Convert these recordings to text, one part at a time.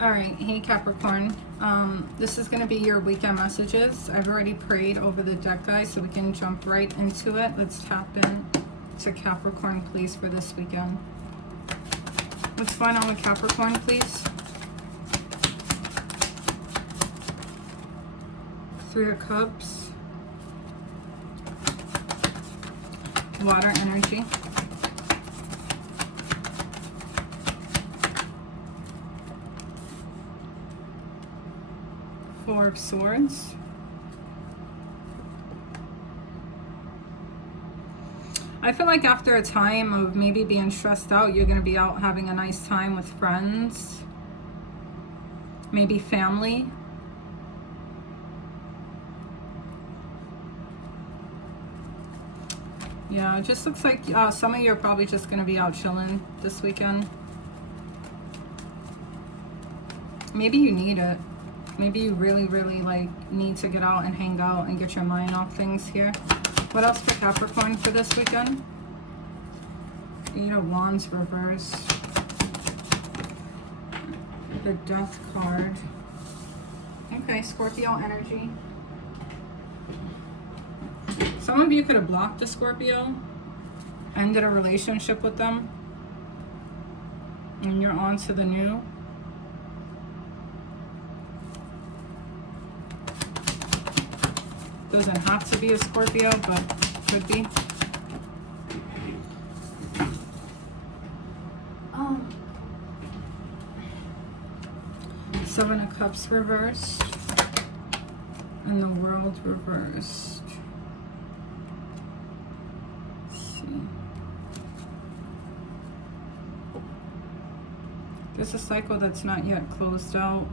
All right, hey Capricorn. This is going to be your weekend messages. I've already prayed over the deck, guys, so we can jump right into it. Let's tap in to Capricorn, please, for this weekend. What's going on with Capricorn, please? Three of Cups. Water energy. Four of Swords. I feel like after a time of maybe being stressed out, you're going to be out having a nice time with friends, maybe family. Yeah, it just looks like some of you are probably just going to be out chilling this weekend. Maybe you need it. Maybe you really, really like need to get out and hang out and get your mind off things here. What else for Capricorn for this weekend? Eight of Wands reverse. The Death card. Okay, Scorpio energy. Some of you could have blocked a Scorpio, ended a relationship with them, and you're on to the new. Doesn't have to be a Scorpio, but could be. Seven of Cups reversed. And the World reversed. Let's see. There's a cycle that's not yet closed out.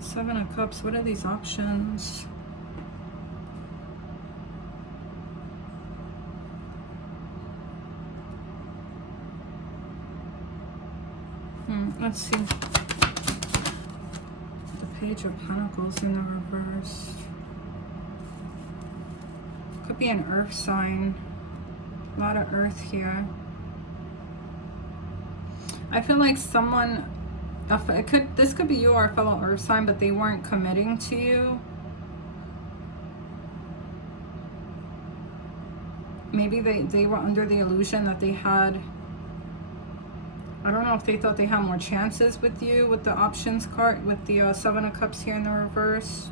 Seven of Cups, what are these options? Let's see. The Page of Pentacles in the reverse. Could be an earth sign. A lot of earth here. I feel like someone, this could be you or a fellow earth sign, but they weren't committing to you. Maybe they were under the illusion that they had, I don't know if they thought they had more chances with you with the options card, with the Seven of Cups here in the reverse.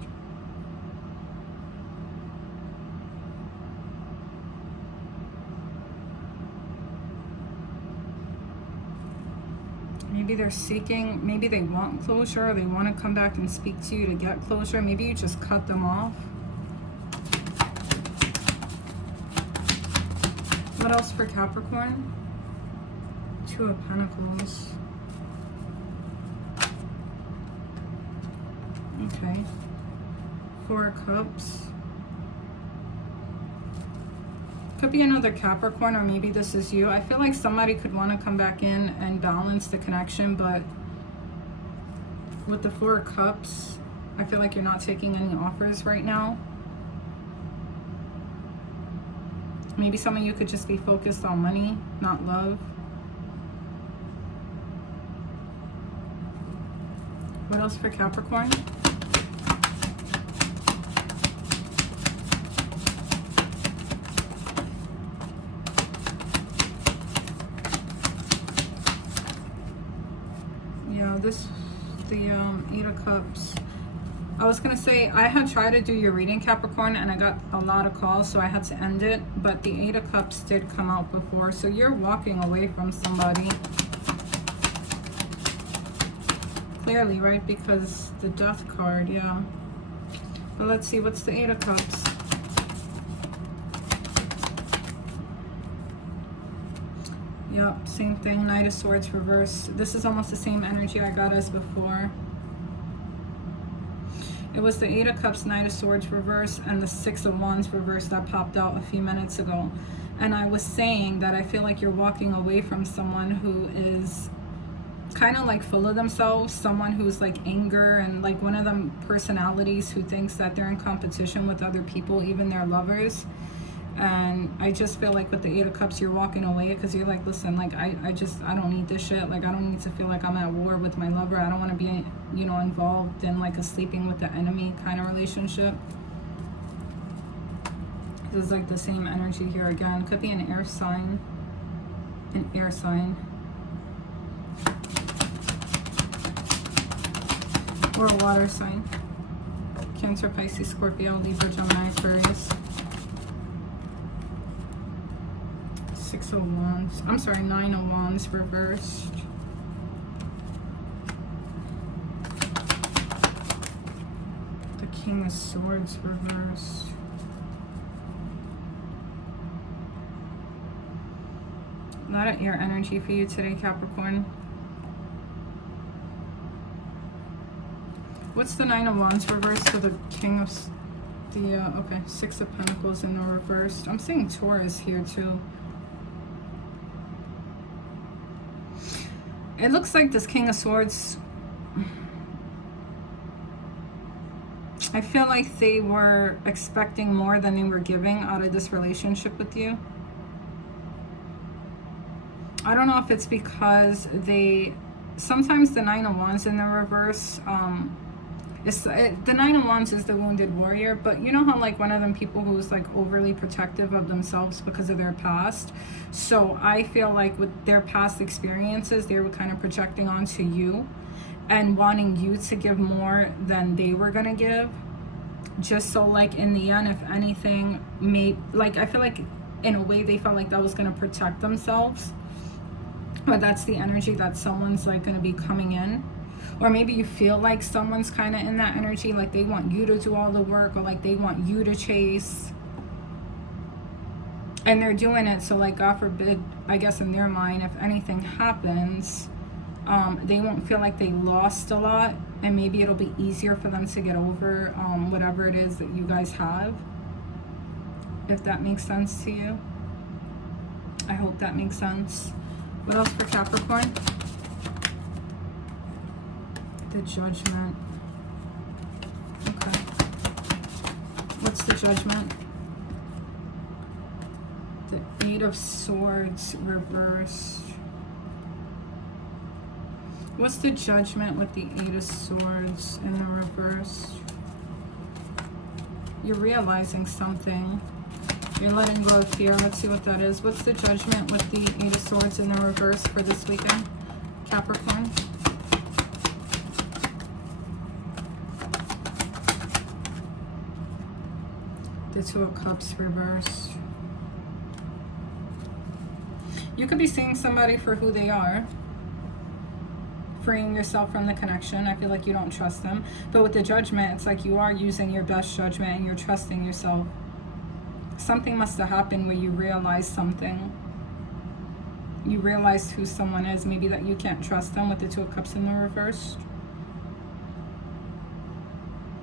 Maybe they're seeking, maybe they want closure, or they want to come back and speak to you to get closure. Maybe you just cut them off. What else for Capricorn? Two of Pentacles. Okay. Four of Cups. Could be another Capricorn, or maybe this is you. I feel like somebody could want to come back in and balance the connection, but with the Four of Cups, I feel like you're not taking any offers right now. Maybe some of you could just be focused on money, not love. What else for Capricorn? Yeah, the Eight of Cups. I was gonna say, I had tried to do your reading, Capricorn, and I got a lot of calls, so I had to end it, but the Eight of Cups did come out before, so you're walking away from somebody. Clearly, right? Because the Death card, yeah. But let's see, what's the Eight of Cups? Yep, same thing. Knight of Swords reverse. This is almost the same energy I got as before. It was the Eight of Cups, Knight of Swords reverse, and the Six of Wands reverse that popped out a few minutes ago. And I was saying that I feel like you're walking away from someone who is kind of like full of themselves, someone who's like anger and like one of them personalities who thinks that they're in competition with other people, even their lovers. And I just feel like with the Eight of Cups, you're walking away because you're like, listen, like I don't need this shit. Like I don't need to feel like I'm at war with my lover. I don't want to be, you know, involved in like a sleeping with the enemy kind of relationship. This is like the same energy here again. Could be an air sign. An air sign. Or a water sign. Cancer, Pisces, Scorpio, Libra, Gemini, Aquarius. Six of Wands. I'm sorry, Nine of Wands reversed. The King of Swords reversed. A lot of air energy for you today, Capricorn. What's the Nine of Wands reversed for the King of okay, Six of Pentacles in the reversed. I'm seeing Taurus here too. It looks like this King of Swords, I feel like they were expecting more than they were giving out of this relationship with you. I don't know if it's because sometimes the Nine of Wands in the reverse, the Nine of Wands is the wounded warrior, but you know how like one of them people who's like overly protective of themselves because of their past. So I feel like with their past experiences, they were kind of projecting onto you and wanting you to give more than they were gonna give. Just so like in the end, if anything, like I feel like in a way they felt like that was gonna protect themselves. But that's the energy that someone's like gonna be coming in. Or maybe you feel like someone's kind of in that energy, like they want you to do all the work, or like they want you to chase. And they're doing it so like, God forbid, I guess in their mind, if anything happens, they won't feel like they lost a lot. And maybe it'll be easier for them to get over whatever it is that you guys have. If that makes sense to you. I hope that makes sense. What else for Capricorn? The Judgment. Okay. What's the Judgment? The Eight of Swords reversed. What's the Judgment with the Eight of Swords in the reverse? You're realizing something. You're letting go of fear. Let's see what that is. What's the Judgment with the Eight of Swords in the reverse for this weekend, Capricorn? The Two of Cups reversed. You could be seeing somebody for who they are. Freeing yourself from the connection. I feel like you don't trust them. But with the Judgment, it's like you are using your best judgment and you're trusting yourself. Something must have happened where you realized something. You realized who someone is. Maybe that you can't trust them with the Two of Cups in the reverse.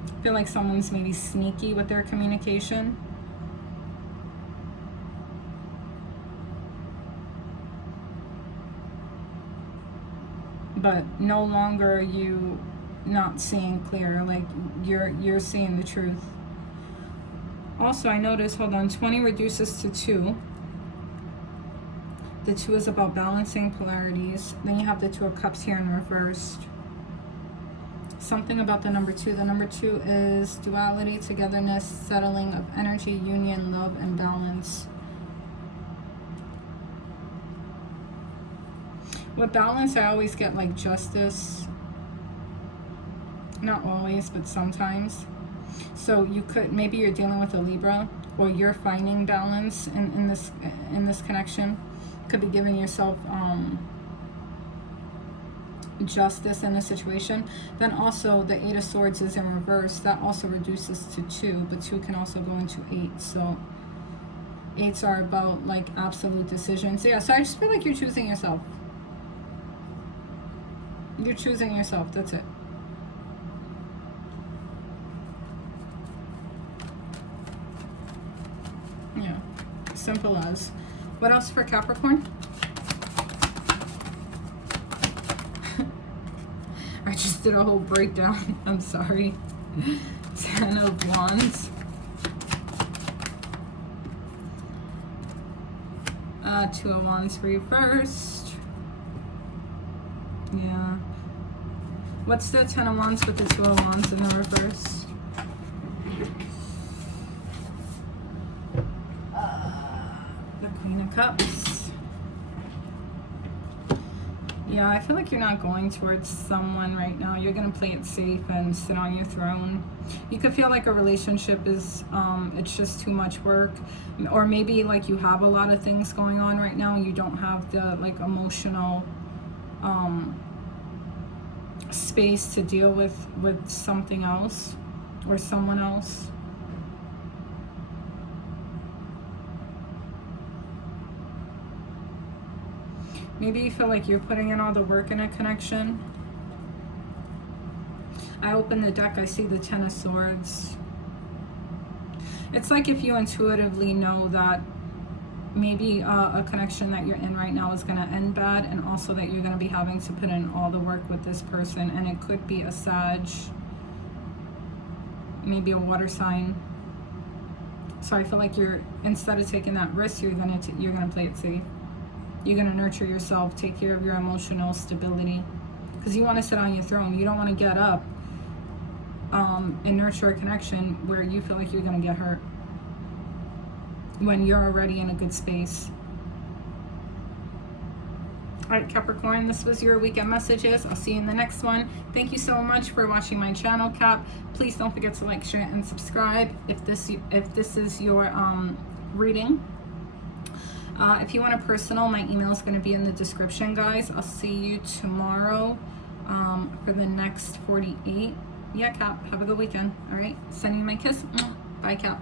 I feel like someone's maybe sneaky with their communication. But no longer you not seeing clear. Like you're seeing the truth. Also, I noticed, hold on, 20 reduces to 2. The 2 is about balancing polarities. Then you have the Two of Cups here in reversed. Something about the number 2. The number 2 is duality, togetherness, settling of energy, union, love, and balance. With balance, I always get like justice. Not always, but sometimes. So you could, maybe you're dealing with a Libra, or you're finding balance in this connection. Could be giving yourself justice in a situation. Then also the Eight of Swords is in reverse. That also reduces to 2, but 2 can also go into 8. So 8s are about like absolute decisions. Yeah, so I just feel like you're choosing yourself. You're choosing yourself. That's it. Yeah, simple as. What else for Capricorn? just did a whole breakdown. I'm sorry. 10 of Wands. Two of Wands reversed. Yeah. What's the 10 of Wands with the 2 of Wands in the reverse? The Queen of Cups. Yeah, I feel like you're not going towards someone right now. You're going to play it safe and sit on your throne. You could feel like a relationship is, it's just too much work. Or maybe like you have a lot of things going on right now. You don't have the like emotional space to deal with something else or someone else. Maybe you feel like you're putting in all the work in a connection. I open the deck, I see the 10 of Swords. It's like if you intuitively know that maybe a connection that you're in right now is going to end bad, and also that you're going to be having to put in all the work with this person, and it could be a Sag, maybe a water sign. So I feel like you're, instead of taking that risk, you're gonna play it safe. You're going to nurture yourself, take care of your emotional stability, because you want to sit on your throne. You don't want to get up and nurture a connection where you feel like you're going to get hurt when you're already in a good space. All right, Capricorn, this was your weekend messages. I'll see you in the next one. Thank you so much for watching my channel, Cap. Please don't forget to like, share, and subscribe if this is your reading. If you want a personal, my email is going to be in the description, guys. I'll see you tomorrow for the next 48. Yeah, Cap, have a good weekend. All right, sending you my kiss. Bye, Cap.